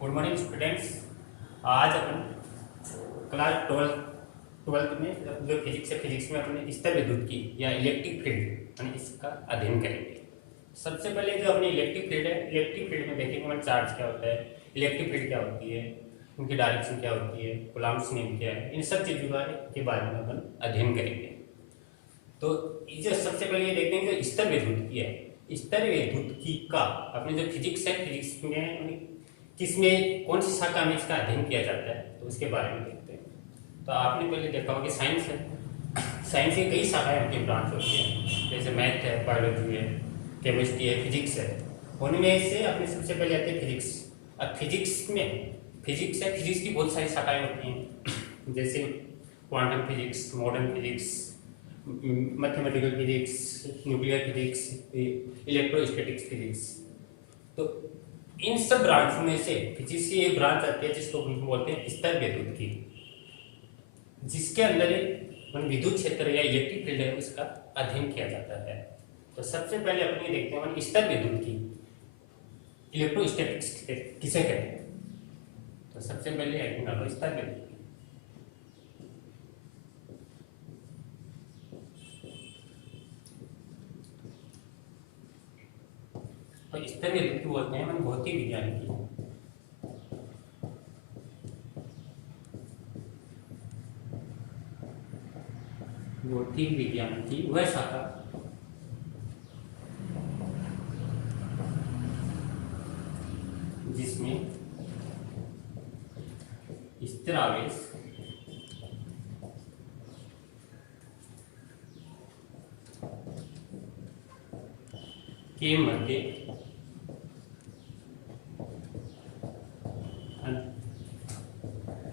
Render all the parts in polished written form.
Good morning students. आज अपन class twelfth में जो फिजिक्स है, फिजिक्स में अपने स्तर विद्युत की या इलेक्ट्रिक फील्ड यानी इसका अध्ययन करेंगे। सबसे पहले जो अपनी इलेक्ट्रिक फील्ड है, इलेक्ट्रिक फील्ड में देखेंगे अपन चार्ज क्या होता है, इलेक्ट्रिक फील्ड क्या होती है, उनकी डायरेक्शन क्या होती है, कूलम्ब्स नियम क्या है, इन सब चीज़ों के बारे में अपन अध्ययन करेंगे। तो जो सबसे पहले ये देखते हैं जो स्तर विद्युत की है, स्तर विद्युत की का अपने जो फिजिक्स है, फिजिक्स में किसमें कौन सी शाखा में इसका अध्ययन किया जाता है, तो उसके बारे में देखते हैं। तो आपने पहले देखा होगा कि साइंस है, साइंस की कई शाखाएं होती हैं, ब्रांच होती हैं, जैसे मैथ है, बायोलॉजी है, केमिस्ट्री है, फिजिक्स है। उनमें से अपने सबसे पहले आते हैं फिजिक्स। अब फिजिक्स में फिजिक्स है, फिजिक्स की बहुत सारी शाखाएं होती हैं, जैसे quantum physics, modern physics, mathematical physics, nuclear physics, electrostatics physics. तो इन सब ब्रांच में से फिजिक्स की एक ब्रांच आती है जिसको हम बोलते हैं स्तर विद्युत की, जिसके अंदर विद्युत क्षेत्र या इलेक्ट्रिक फील्ड है उसका अध्ययन किया जाता है। तो सबसे पहले अपन ये देखते हैं स्तर विद्युत की इलेक्ट्रोस्टैटिक्स किसे कहते हैं। तो सबसे पहले स्तर विद्युत की। तो स्तर विद्युत की बोलते हैं भौतिक विज्ञान की, भौतिक विज्ञान की वह शाखा जिसमें स्थिर आवेश के मध्य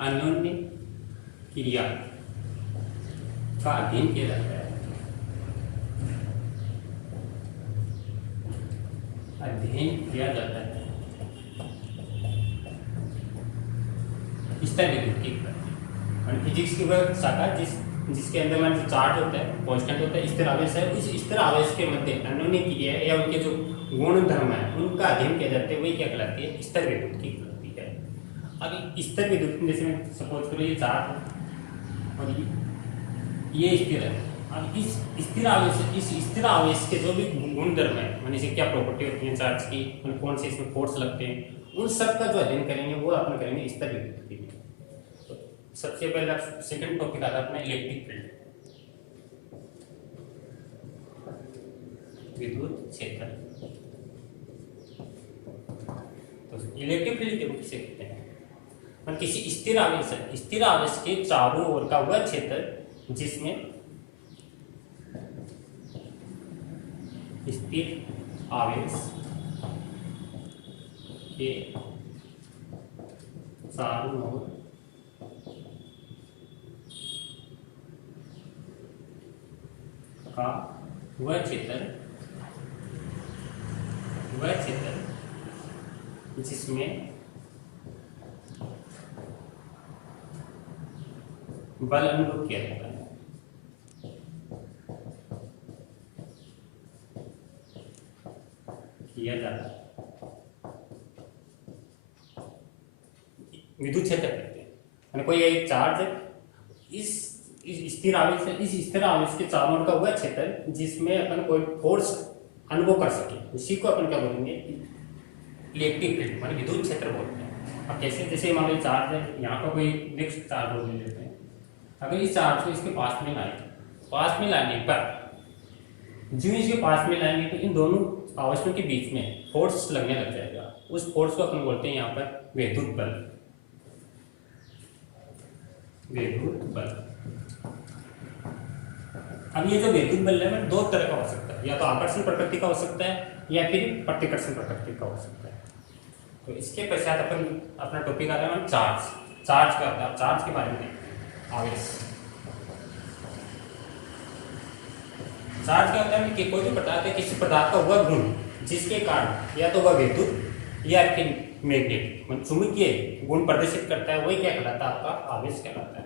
अन्योन्य क्रिया का अध्ययन किया जाता है। अध्ययन किया जाता है स्तर विद्युत की फिजिक्स की वह शाखा जिसके अंदर मान जो चार्ज होता है, कांस्टेंट होता है, स्थिर आवेश है, उस स्थिर आवेश के मध्य अन्योन्य क्रिया या उनके जो गुण धर्म है उनका अध्ययन किया जाता है, वही क्या कहलाती है, स्तर विद्युत की कहलाती है। अब स्तर विद्युत में जैसे मैं सपोज करो ये चार्ज है और ये स्थिर है। अब इस स्थिर आवेश के जो भी गुण धर्म है, मान इसे क्या प्रॉपर्टी होती है चार्ज की, कौन से इसमें फोर्स लगते हैं, उन सब का जो अध्ययन करेंगे वो अपन करेंगे स्तर विद्युत की। तो सबसे पहले सेकंड टॉपिक आता है अपना इलेक्ट्रिक फील्ड, विद्युत क्षेत्र। तो इलेक्ट्रिक फील्ड के किसे कहते हैं, किसी स्थिर आवेश के चारों ओर का वह क्षेत्र जिसमें स्थिर आवेश के चारों ओर का वह क्षेत्र जिसमें बल अनुभव किया जाता है। विद्युत क्षेत्र कहते हैं। कोई एक चार्ज है, इस स्थिर आवेश है, इस स्थिर आवेश के चारों ओर का वह क्षेत्र जिसमें अपन कोई फोर्स अनुभव कर सके, उसी को अपन क्या बोलेंगे, इलेक्ट्रिक फील्ड माने विद्युत क्षेत्र बोलते हैं। अब कैसे, जैसे हमारे चार्ज है, यहाँ का कोई नेक्स्ट चार्ज हो लेते हैं, अगर इस चार्ज को इसके पास में लाने पर जो इसके पास में लाएंगे तो इन दोनों आवेशों के बीच में फोर्स लगने लग जाएगा। उस फोर्स को अपन बोलते हैं यहाँ पर विद्युत बल। अब ये जो विद्युत बल है दो तरह का हो सकता है, या तो आकर्षण प्रकृति का हो सकता है या फिर प्रतिकर्षण प्रकृति का हो सकता है। तो इसके पश्चात अपन अपना टॉपिक आ रहा है चार्ज। चार्ज क्या होता है, चार्ज के बारे में आवेश। चार्ज क्या होता है कि कोई भी पदार्थ है, किसी पदार्थ का वह गुण जिसके कारण या तो वह विद्युत या फिर मैग्नेटिक चुंबकीय गुण प्रदर्शित करता है, वही क्या कहलाता है, आपका आवेश कहलाता है।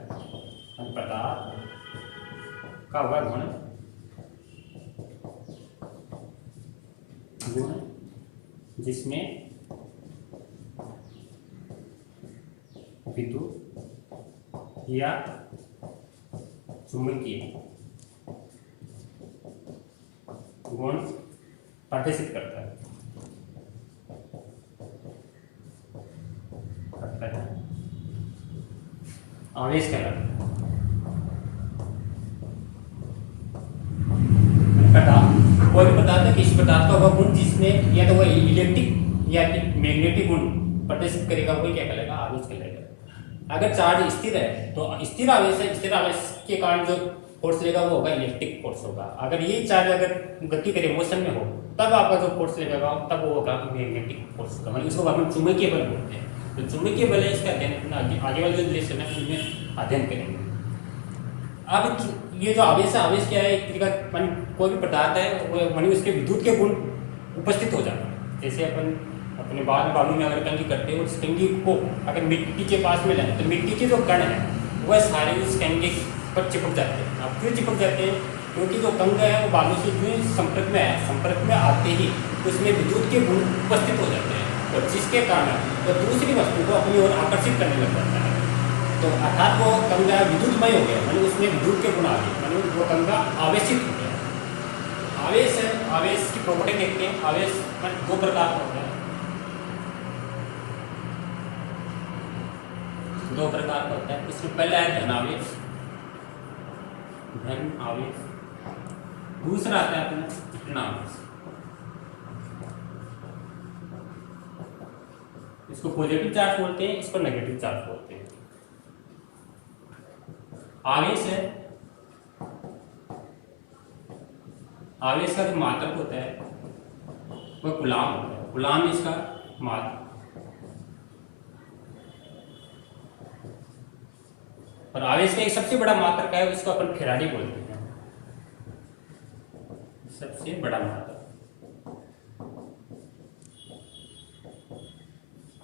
पदार्थ का वह गुण जिसमें विद्युत या चुंबकीय गुण प्रदर्शित करता है। आवेश कहलाता है। कोई भी पदार्थ है, किसी पदार्थ का वह गुण जिसमें या तो वह इलेक्ट्रिक या मैग्नेटिक गुण प्रदर्शित करेगा, वही क्या कहलाएगा, आवेश कहलाएगा। अगर चार्ज स्थिर है तो स्थिर आवेश है, स्थिर आवेश के कारण जो फोर्स लेगा वो होगा इलेक्ट्रिक फोर्स होगा। अगर ये चार्ज अगर गति करे, मोशन में हो, तब आपका जो फोर्स लगेगा तब वो होगा मैग्नेटिक फोर्स का, मतलब इसको हम चुंबकीय बल बोलते हैं। तो चुंबकीय बल है, इसका अध्ययन आगे वाले जो लेसन है उनमें अध्ययन करेंगे। अब ये जो आवेश है, आवेश क्या है, एक तरीका कोई भी पदार्थ है वो मानी उसके विद्युत के गुण उपस्थित हो जाता है। जैसे अपन अपने बालू में अगर कंघी करते हैं, उस कंघी को अगर मिट्टी के पास में लाए तो मिट्टी के जो कण है वह सारे उस कंघी पर चिपक जाते हैं। अब क्यों चिपक जाते हैं, क्योंकि जो कंघा है वो बालू से जो संपर्क में है, संपर्क में आते ही उसमें विद्युत के गुण उपस्थित हो जाते हैं, और जिसके कारण वो दूसरी वस्तु को अपनी ओर आकर्षित करने लग जाता है। तो अर्थात वो कंघा विद्युतमय हो गया, मतलब उसमें विद्युत के गुण आ गए, मतलब वो कंघा आवेशित हो गया। आवेश है, आवेश की प्रॉपर्टी देखते हैं। आवेश दो प्रकार का होता है, दो प्रकार का होता है। इसमें पहला है धन आवेश, धन आवेश। दूसरा आता है अपना ऋण आवेश। इसको पॉजिटिव चार्ज बोलते हैं, इसको नेगेटिव चार्ज बोलते हैं। आवेश है, आवेश का जो मात्रक होता है वह कूलाम होता है। कूलाम इसका मात्रक। और आवेश का एक सबसे बड़ा मात्रक है, उसको अपन फैराडे बोलते हैं, सबसे बड़ा मात्रक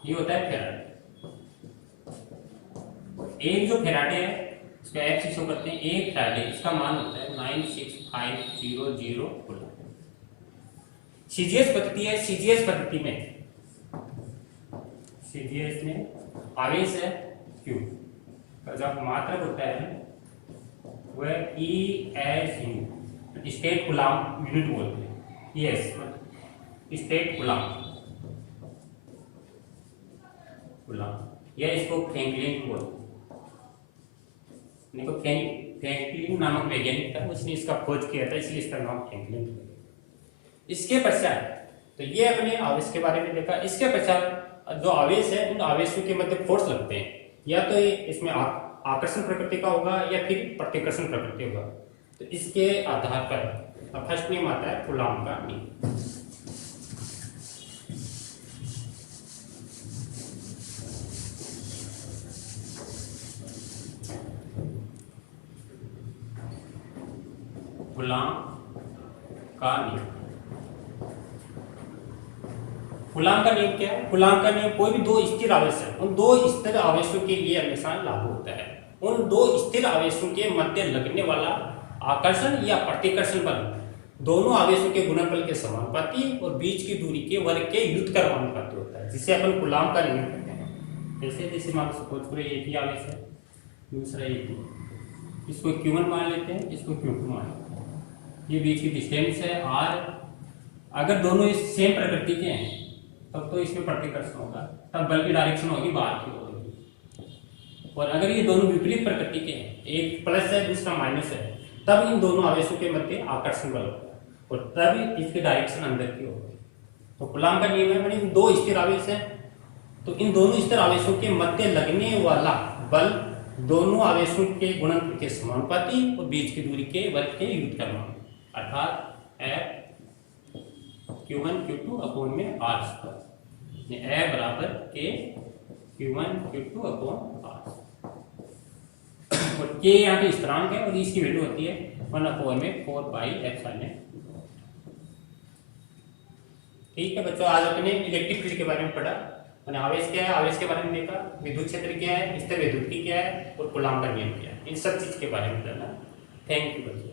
ये होता है फैराडे। एक जो फैराडे है इसका F शो करते हैं, एक फैराडे, इसका मान होता है 96500 कूलम। सीजीएस पद्धति है, सीजीएस पद्धति में, सीजीएस में आवेश है Q का जो मात्रक होता है वह ESU, स्टेट कूलम यूनिट बोलते हैं। ES स्टेट कूलम, या इसको फ्रैंकलिन बोलते हैं। देखो फ्रैंकलिन नामक वैज्ञानिक था, उसने इसका खोज किया था, इसलिए इसका नाम फ्रैंकलिन है। इसके पश्चात तो ये अपने आवेश के बारे में देखा। इसके पश्चात जो आवेश है, उन आवेशों के मध्य फोर्स लगते हैं, या तो इसमें आकर्षण प्रकृति का होगा या फिर प्रतिकर्षण प्रकृति होगा। तो इसके आधार पर फर्स्ट नियम आता है कूलॉम का नियम। कूलॉम का नियम। कूलॉम का नियम क्या है? कूलॉम का नियम कोई भी दो स्थिर आवेश है, उन दो स्थिर आवेशों के लिए हमेशा लागू होता है। उन दो स्थिर आवेशों के मध्य लगने वाला आकर्षण या प्रतिकर्षण बल दोनों आवेशों के गुणनफल के समानुपाती और बीच की दूरी के वर्ग के व्युत्क्रमानुपाती होता है, जिसे अपन कूलॉम का नियम कहते हैं। जैसे मान लो सपोज करो एक ही आवेश है, दूसरा एक ही, इसको Q1 मान लेते हैं, इसको Q2 मान लेते हैं। ये बीच की डिस्टेंस है R। अगर दोनों इस सेम प्रकृति के हैं तब तो इसमें प्रतिकर्षण होगा, तब बल की डायरेक्शन होगी बाहर की ओर होगी। और अगर ये दोनों विपरीत प्रकृति के हैं, एक प्लस है दूसरा माइनस है, तब इन दोनों आवेशों के मध्य आकर्षण बल होगा और तब इसकी डायरेक्शन अंदर की होगी। तो कूलॉम का नियम है, माने दो स्थिर आवेश है तो इन दोनों स्थिर आवेशों के मध्य लगने वाला बल दोनों आवेशों के गुणनफल के समानुपाती और बीच की दूरी के वर्ग के व्युत्क्रमानुपाती, अर्थात Q1 Q2 अपॉन में R स्क्वायर, A बराबर K Q1 Q2 upon R। और K यहाँ पे स्थिरांक है और इसकी वैल्यू होती है 1 अपॉन में 4 पाई एप्सिलॉन। ठीक है बच्चों, आज अपने इलेक्ट्रिक फील्ड के बारे में पढ़ा। मैंने आवेश क्या है, आवेश के बारे में देखा, विद्युत क्षेत्र क्या है, स्थिर विद्युत क्या है और कूलॉम का नियम क्या है, इन सब चीज के बारे में जाना। थैंक यू बच्चों।